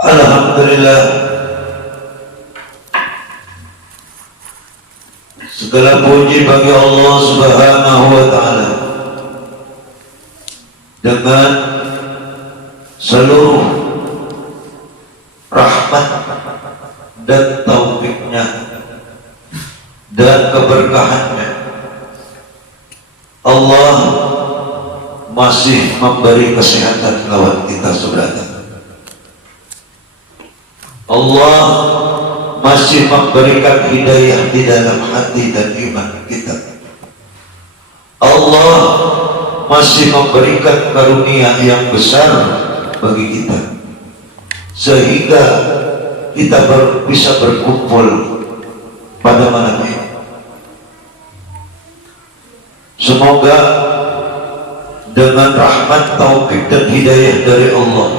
Alhamdulillah, segala puji bagi Allah Subhanahu wa Ta'ala dengan seluruh rahmat dan taufiknya dan keberkahannya. Allah masih memberi kesehatan lawan kita, saudara. Allah masih memberikan hidayah di dalam hati dan iman kita. Allah masih memberikan karunia yang besar bagi kita, sehingga kita bisa berkumpul pada malam ini. Semoga dengan rahmat, taufik dan hidayah dari Allah,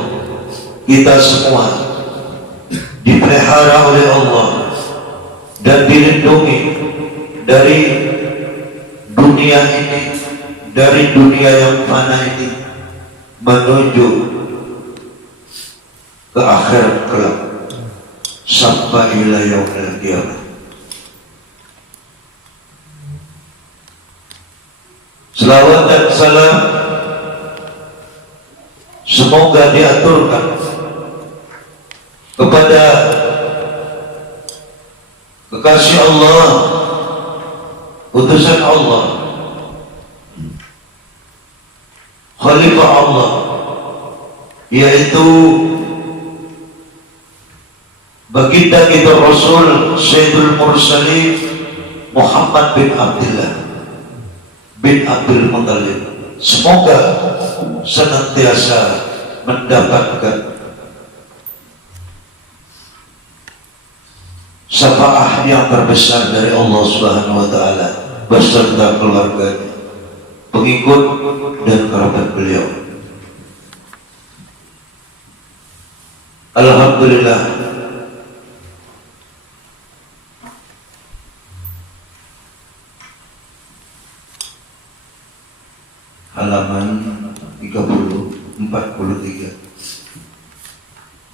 kita semua dipelihara oleh Allah dan dilindungi dari dunia ini, dari dunia yang fana ini, menuju ke akhirat kelak sampai ila yaumil qiyamah. Selawat dan salam semoga diaturkan kepada kekasih Allah, utusan Allah, khalifah Allah, yaitu baginda kita Rasul Sayyidul Mursalin Muhammad bin Abdullah bin Abdul Muttalib. Semoga senantiasa mendapatkan syafaat yang terbesar dari Allah Subhanahu wa Ta'ala beserta keluarganya, pengikut dan kerabat beliau. Alhamdulillah, halaman 43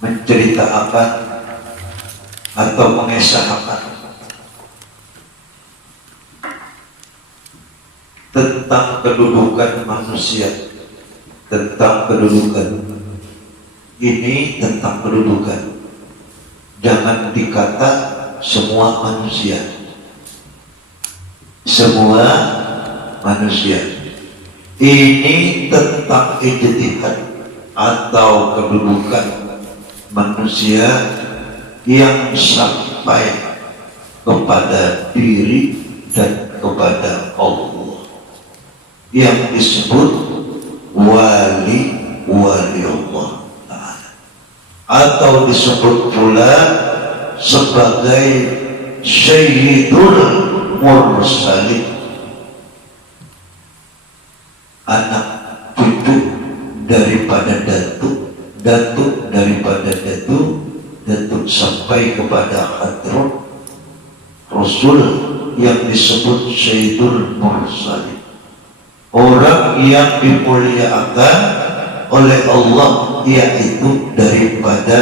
menceritakan atau mengesahkan tentang kedudukan manusia, tentang kedudukan ini, tentang kedudukan. Jangan dikata semua manusia, semua manusia. Ini tentang ijtihad atau kedudukan manusia yang sampai kepada diri dan kepada Allah, yang disebut wali Allah Ta'ala, atau disebut pula sebagai Sayyidul Mursalin, anak cucu daripada datuk, datuk daripada datuk, datuk sampai kepada hadrat Rasul yang disebut Sayyidul Mursalin, orang yang dimuliakan oleh Allah, yaitu daripada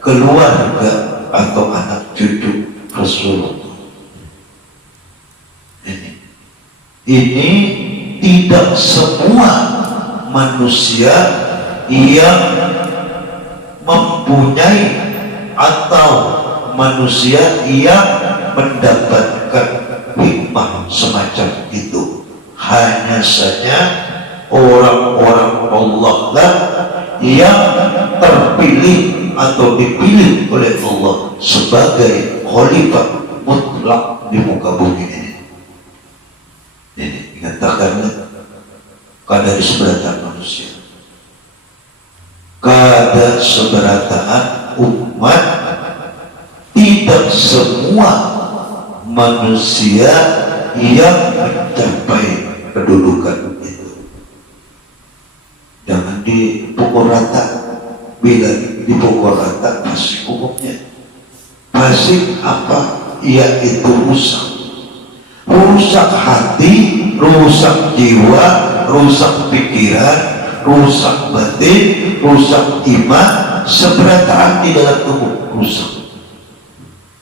keluarga atau anak cucu Rasulullah. Ini tidak semua manusia yang mempunyai atau manusia yang mendapatkan hikmah semacam itu. Hanya saja orang-orang Allah lah yang terpilih atau dipilih oleh Allah sebagai khalifah mutlak di muka bumi ini. Ini dikatakan kadar seberataan manusia, kadar seberataan umat. Tidak semua manusia yang mencapai kedudukan itu. Jangan dipukul rata. Bila dipukul rata, fasik hukumnya. Fasik apa? Yaitu rusak. Rusak hati, rusak jiwa, rusak pikiran, rusak batin, rusak iman, seberataan di dalam tubuh rusak,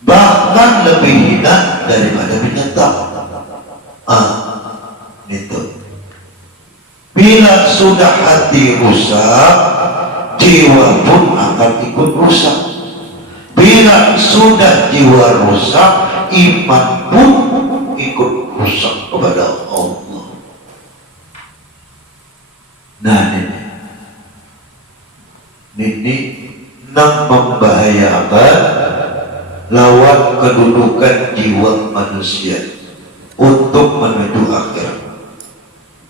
bahkan lebih hina daripada binatang. Itu bila sudah hati rusak, jiwa pun akan ikut rusak. Bila sudah jiwa rusak, iman pun ikut rusak kepada Allah. Nah, ini membahayakan lawan kedudukan jiwa manusia untuk menuju akhirat.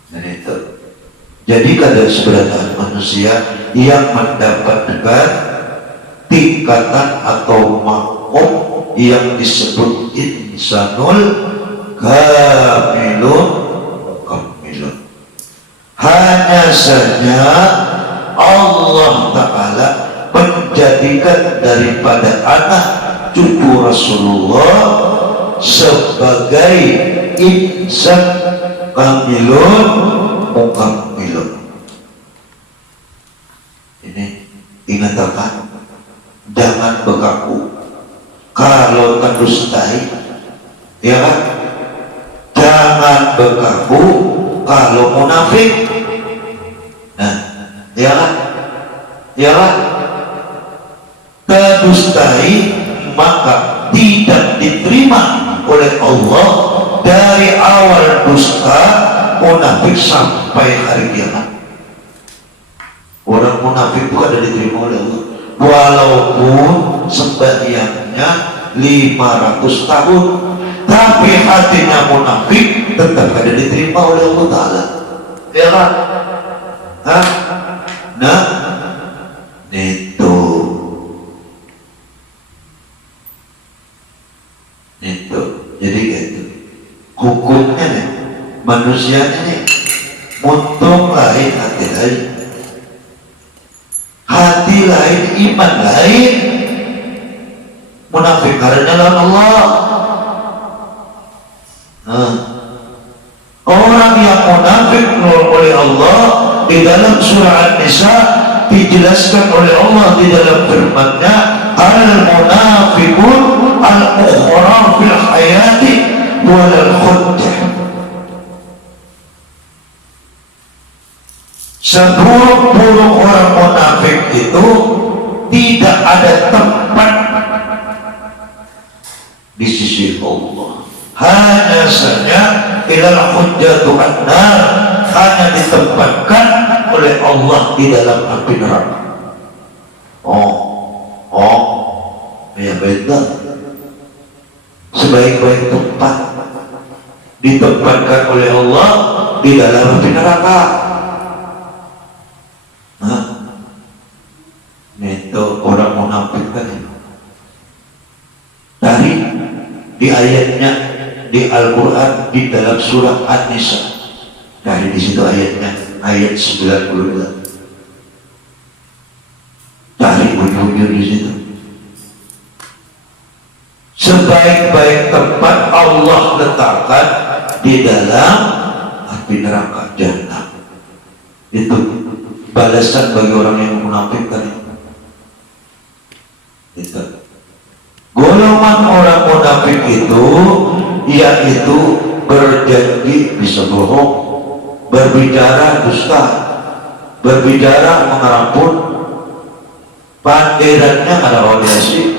Dan itu jadi kadar seberataan manusia yang mendapatkan tingkatan atau makom yang disebut insanul kamilun. Hanya saja Allah Ta'ala menjadikan daripada anak cucu Rasulullah sebagai insan kamilun mukammilun. Ini ingatkan, jangan berkaku kalau terdustai, ya kan? Jangan berkaku kalau munafik. Nah, ya kan? Ya kan? Terdustai maka tidak diterima oleh Allah dari awal dusta munafik sampai hari kiamat. Orang munafik itu ada diterima oleh Allah walaupun sembahyangnya 500 tahun, tapi hatinya munafik tetap ada diterima oleh Allah Ta'ala. Ya kan? Nah, itu jadi gitu hukumnya nih. Manusia ini untung lain, hati lain, hati lain, iman lain. Munafik karena lawan Allah. Orang yang munafik oleh Allah di dalam surah An-Nisa dijelaskan oleh Allah di dalam firman-Nya, al-munafiqun al-ukhra fil hayati wal khudjah. Seburuk-buruk orang munafik itu tidak ada tempat di sisi Allah. Hanya saja ilal hujjatu an-nar, hanya ditempatkan oleh Allah di dalam api neraka. Ya beda. Sebaik-baik tempat ditempatkan oleh Allah di dalam api neraka. Itu orang munafik kan. Dari di ayatnya di Al-Quran di dalam surah An-Nisa, dari di situ ayatnya, ayat 92. Dari ujung-ujung di situ. Sebaik-baik tempat Allah letakkan di dalam api neraka jahanam. Itu balasan bagi orang yang munafik tadi. Itu golongan orang munafik itu yaitu berjanji bisa bohong, berbicara dusta, berbicara mengarapun, pandirannya ada audiasi,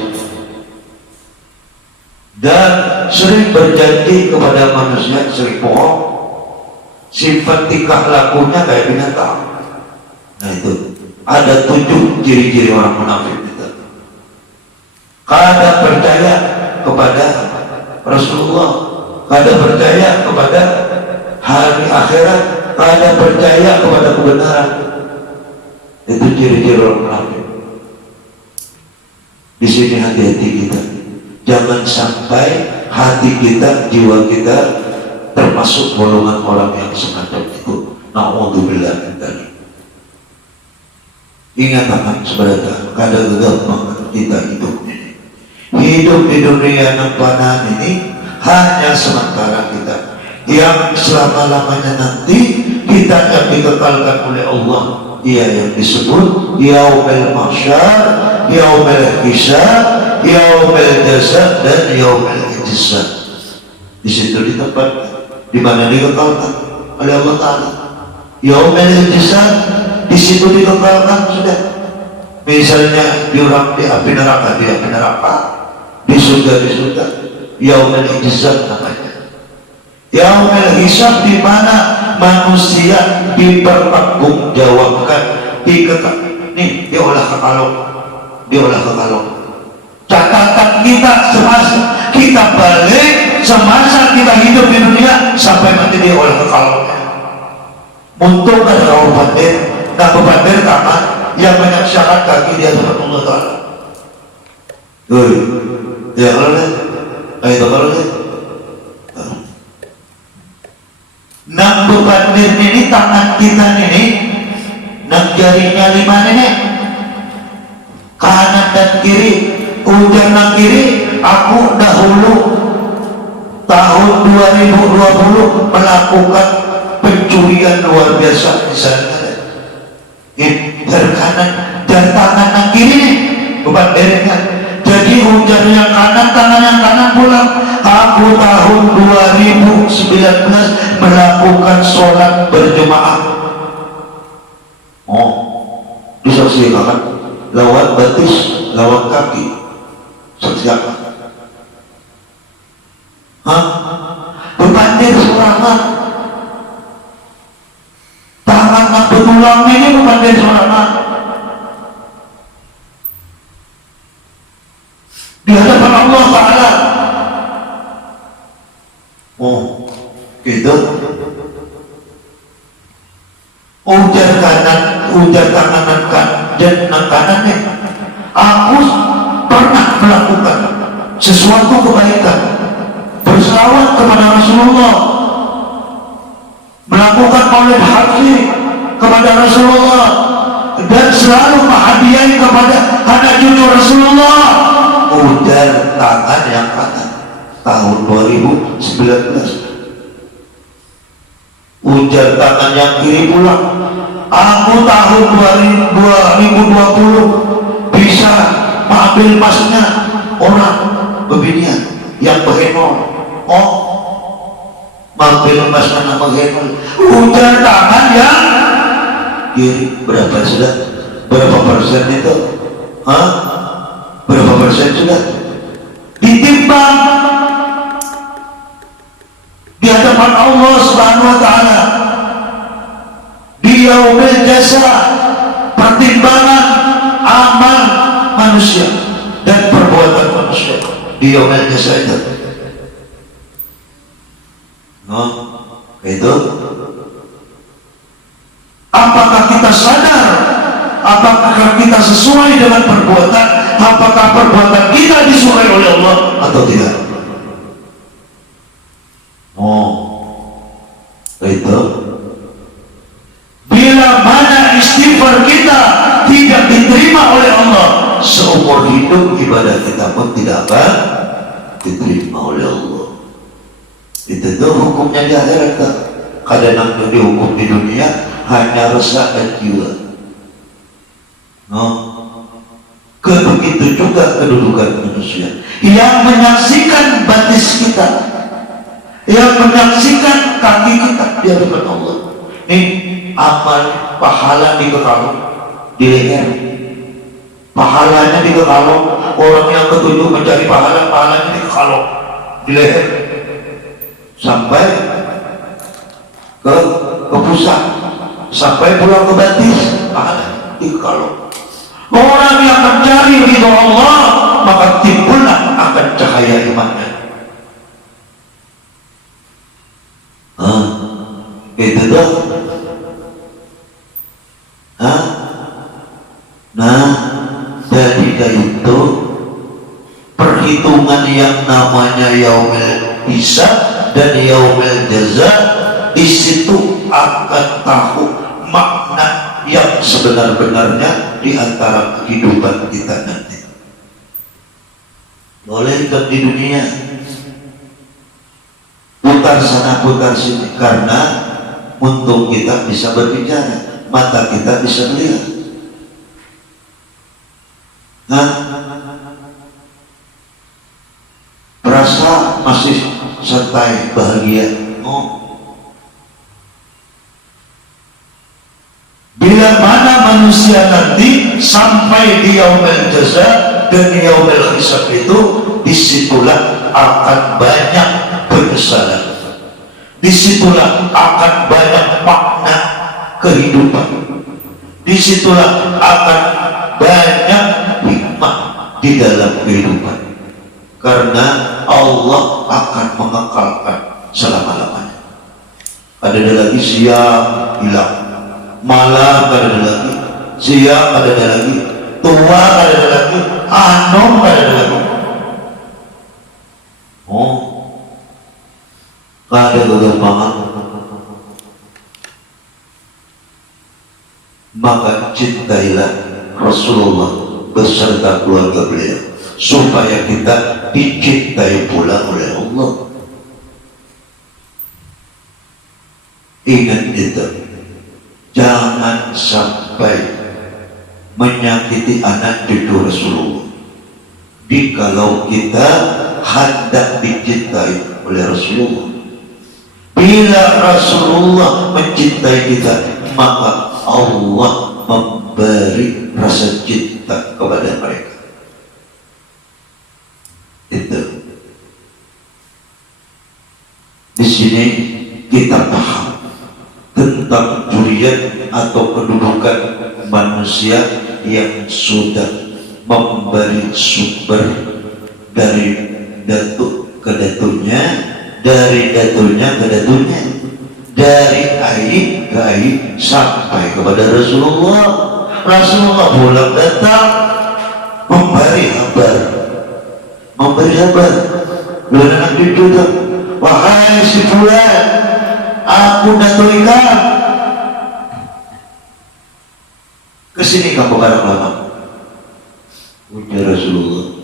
dan sering berjanji kepada manusia, sering bohong, sifat tingkah lakunya kayak binatang. Nah itu ada 7 ciri-ciri orang munafik. Kada percaya kepada Rasulullah, kada percaya kepada hari akhirat, kada percaya kepada kebenaran. Itu ciri-ciri orang munafik. Di sini hati-hati kita, jangan sampai hati kita, jiwa kita termasuk golongan orang yang semacam itu. Na'udzubillah min dzalik. Ingat akan saudara, kada gampang kita hidup di dunia nampanan ini hanya sementara kita, yang selama-lamanya nanti kita akan dikekalkan oleh Allah Ia yang disebut yaumil mahsyar, yaumil hisab, yaumil jaza, dan yaumil ijza. Di situ ditempatkan, di mana dikekalkan oleh Allah Ta'ala. Yaumil ijza di situ dikekalkan sudah. Misalnya diorang di api neraka, di surga, yaumil ijza namanya. Yaumil hisab di mana manusia dipertanggungjawabkan, nih diolah ke kalung. Catatan kita semasa kita balik, semasa kita hidup di dunia sampai mati diolah ke kalungnya. Untung ada kaum bandir, nah bandir tangan yang menyaksikan kaki di hadapan Allah Ta'ala. Ya kalau nang bandir ini tangan kita ini, nang jarinya 5 ini, kanan dan kiri, ujar nang kiri. Aku dahulu tahun 2020 melakukan pencurian luar biasa di sana. Kanan dan tangan nang kiri nih, bukan derengkan. Jadi ujar yang kanan, tangan yang kanan pulang. Aku tahun 2019 melakukan sholat berjemaah. Disaksikan lewat batis, lewat kaki. Saksikan. Berbandir sorangan. Tangan yang betulang ini berbandir sorangan. Di hadapan Allah Ta'ala. Gitu. Ujar kanan, ujar tangan dan kanannya. Aku pernah melakukan sesuatu kebaikan, berselawat kepada Rasulullah, melakukan maulid haji kepada Rasulullah, dan selalu menghadiahi kepada anak cucu Rasulullah. Ujar tangan yang kanan tahun 2019. Ujar tangan yang kiri pulang. Aku tahun 2020 bisa mengambil emasnya orang beginian yang behenol. Mengambil emasnya nama behenol. Ujar tangan yang kiri. Berapa sudah? Berapa persen itu? Berapa persen sudah? Ditimbang di hadapan Allah Subhanahu wa Ta'ala di yaumil jasa, pertimbangan amal manusia dan perbuatan manusia di yaumil jasa itu. Itu apakah kita sadar, apakah kita sesuai dengan perbuatan, apakah perbuatan kita disukai oleh Allah atau tidak? Itu bila mana istighfar kita tidak diterima oleh Allah, seumur hidup ibadah kita pun tidak akan diterima oleh Allah. Itu tuh hukumnya di akhirat. Kadang dihukum di dunia hanya resakan jiwa. Begitu juga kedudukan manusia yang menyaksikan batis kita, yang menyaksikan kaki kita di hadapan Allah. Nih amal pahala di kalung, di leher. Pahalanya di kalung. Orang yang ketujuh mencari pahala, pahalanya di kalung, di leher. Sampai ke pusat, sampai pulang ke batis, pahalanya di kalung. Orang yang mencari ridho Allah, maka timbullah akan cahaya imannya. Itu tuh. Nah, dari itu perhitungan yang namanya yaumil hisab dan yaumil jaza, di situ akan tahu makna yang sebenar-benarnya di antara kehidupan kita nanti. Boleh hidup di dunia putar sana putar sini karena untung kita bisa berbicara. mata kita bisa melihat. Nah, rasa masih santai, bahagia. Bila mana manusia nanti sampai di yaumil jaza dan yaumil hisab itu, disitulah akan banyak penyesalan, disitulah akan banyak makna kehidupan, disitulah akan banyak hikmah di dalam kehidupan, karena Allah akan mengekalkan selama-lamanya. Ada lagi siang hilang, malam ada lagi, siang ada lagi, tua ada lagi, anom ada lagi. Ada kegampangan. Maka cintailah Rasulullah beserta keluarga beliau, supaya kita dicintai pula oleh Allah. Ingat itu, jangan sampai menyakiti anak cucu Rasulullah. Jikalau kita hendak dicintai oleh Rasulullah, bila Rasulullah mencintai kita, maka Allah memberi rasa cinta kepada mereka. Itu. Di sini kita paham tentang juriat atau kedudukan manusia yang sudah memberi sumber dari datuk ke datunya, dari datunya ke datunya, dari air ke air sampai kepada Rasulullah. Rasulullah pulang datang memberi kabar, belum anak cucu, wahai si fulan, aku datuk ikan, kesini kamu barang lama. Ujar Rasulullah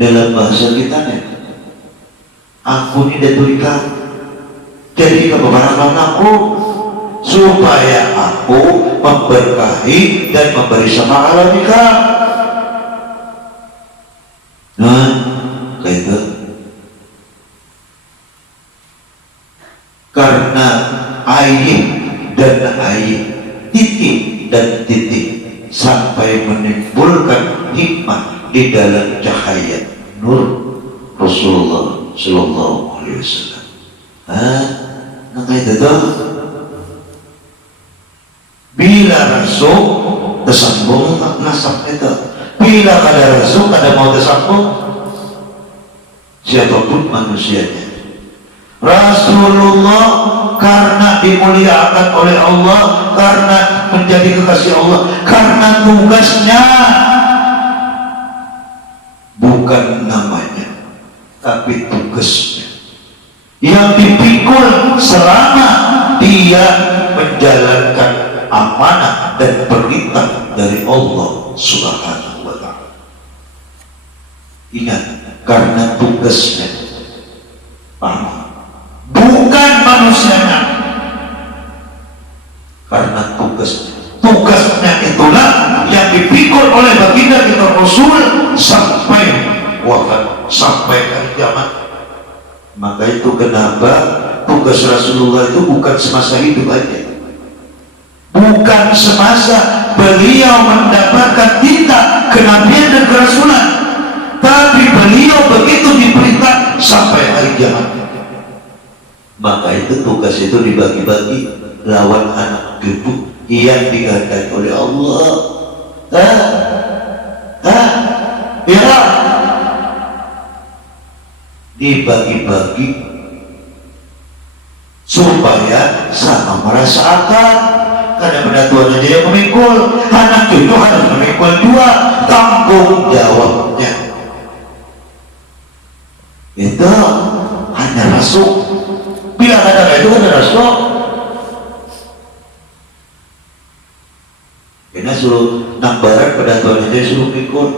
dalam bahasa kita nih, aku ini datuk ikan, jadi kamu barang aku, supaya aku memberkahi dan memberi sama alam ikan. Nah, kayak itu. Karena air dan air, titik dan titik, sampai menimbulkan hikmah di dalam cahaya nur Rasulullah Sallallahu Alaihi Wasallam. Nah, kayak itu. Bila rasul tersambung nasab itu, bila kada rasul kada mau tersambung, siapapun manusianya. Rasulullah karena dimuliakan oleh Allah, karena menjadi kekasih Allah, karena tugasnya, bukan namanya, tapi tugasnya yang dipikul selama dia menjalankan amanah dan perintah dari Allah Subhanahu wa Ta'ala. Ingat, karena tugasnya, paham? Bukan manusianya, karena tugasnya itulah yang dipikul oleh baginda kita Rasul sampai wafat, sampai hari kiamat. Maka itu kenapa tugas Rasulullah itu bukan semasa hidup aja, bukan semasa beliau mendapatkan titah kenabian dan kerasulan, tapi beliau begitu diperintah sampai hari kiamat. Maka itu tugas itu dibagi-bagi lawan anak cucu yang digadai oleh Allah. Ya, dibagi-bagi supaya sama merasakan. Karena benda Tuhan aja yang memikul, anak cucu harus memikul juga tanggung jawabnya. Itu hanya Rasul. Bila ada itu ada Rasul. Karena suruh nang barat pada Tuhan aja suruh mikul,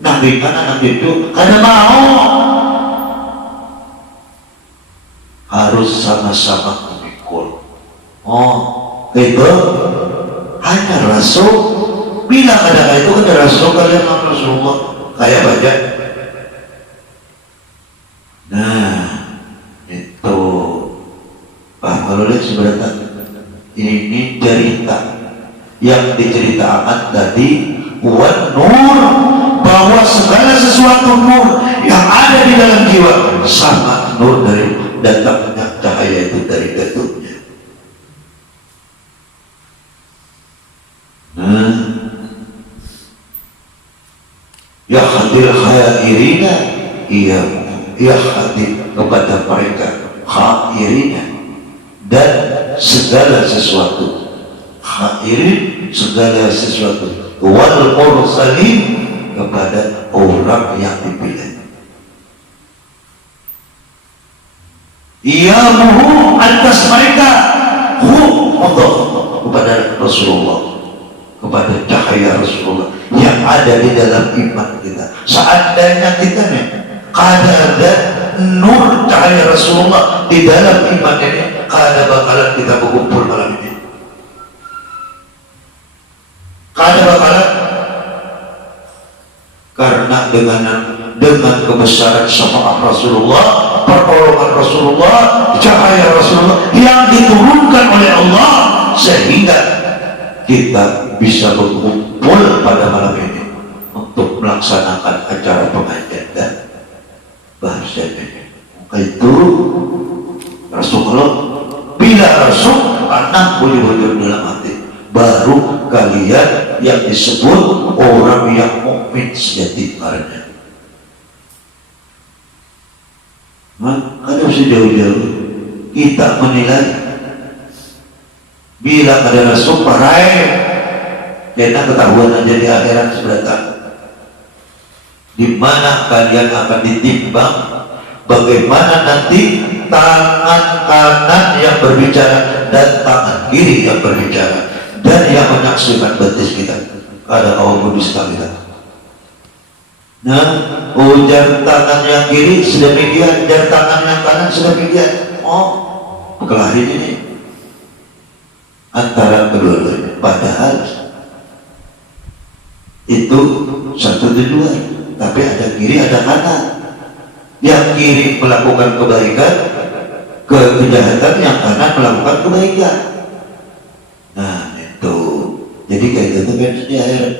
nang ringan anak cucu karena mau, harus sama-sama memikul. Oh, itu hanya Rasul. Bila ada itu kan Rasul, kalian Rasulullah kayak banyak. Nah itu Pak, kalau lihat sebenarnya ini cerita yang diceritakan tadi, wan nur, bahwa segala sesuatu nur yang ada di dalam jiwa sama nur dari datangnya cahaya itu dari ketuknya. Nah, ya hadir khairina, iya hadir kepada mereka khairina, dan segala sesuatu khairin, segala sesuatu, wal mursalin, kepada orang yang dipilih. Iyamuhu, atas mereka, kepada Rasulullah, kepada cahaya Rasulullah yang ada di dalam iman kita. Seandainya kita nih ada nur cahaya Rasulullah di dalam iman ini, kada bakalan kita berkumpul malam ini. Kada bakalan, karena dengan kebesaran syafaat Rasulullah, pertolongan Rasulullah, cahaya Rasulullah yang diturunkan oleh Allah, sehingga kita bisa berkumpul pada malam ini untuk melaksanakan acara pengajian dan bahasa ini. Maka itu Rasulullah, bila Rasul anak bujur-bujur dalam hati, baru kalian yang disebut orang yang mukmin sejati karena. Ada sejauh-jauh kita menilai bila ada Rasul parai, karena ketahuan aja di akhirat sebentar, di mana kalian akan ditimbang, bagaimana nanti tangan kanan yang berbicara dan tangan kiri yang berbicara, dan yang menyaksikan betis kita. Ada awal bisa kita. Nah, ujar tangan yang kiri sedemikian, dan tangan yang kanan sedemikian. Oh, kelahiran ini antara kedua-duanya, padahal itu satu tujuan, tapi ada kiri ada kanan. Yang kiri melakukan kebaikan, kejahatan, yang kanan melakukan kebaikan. Nah itu, jadi kayak gitu kan di akhirat.